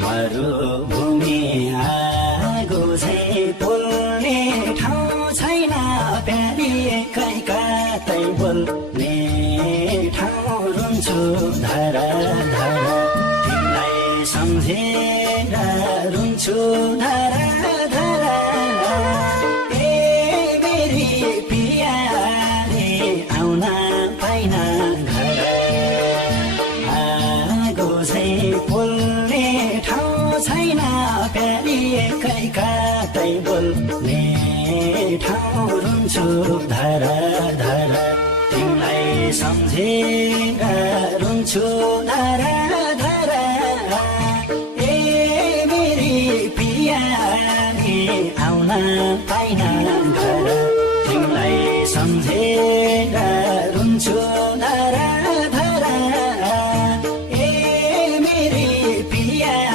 मरुभूमि आगो झै बोल्ने ठाउँ छैन प्यारी कहीँ कतै बोल्ने ठाउँ रुन्छु धारा धारा तिमीलाई सम्झेर रुन्छु धारा धारा ए मेरी पियारी आउन पाइन घर आगो झै बोल्ने ठाउँ छैन प्यारी कहीँ कतै बोल्ने ठाउँ रुन्छु धारा धारा तिमीलाई सम्झेर रुन्छु धारा धारा ए मेरी पियारी आउन पाइन घर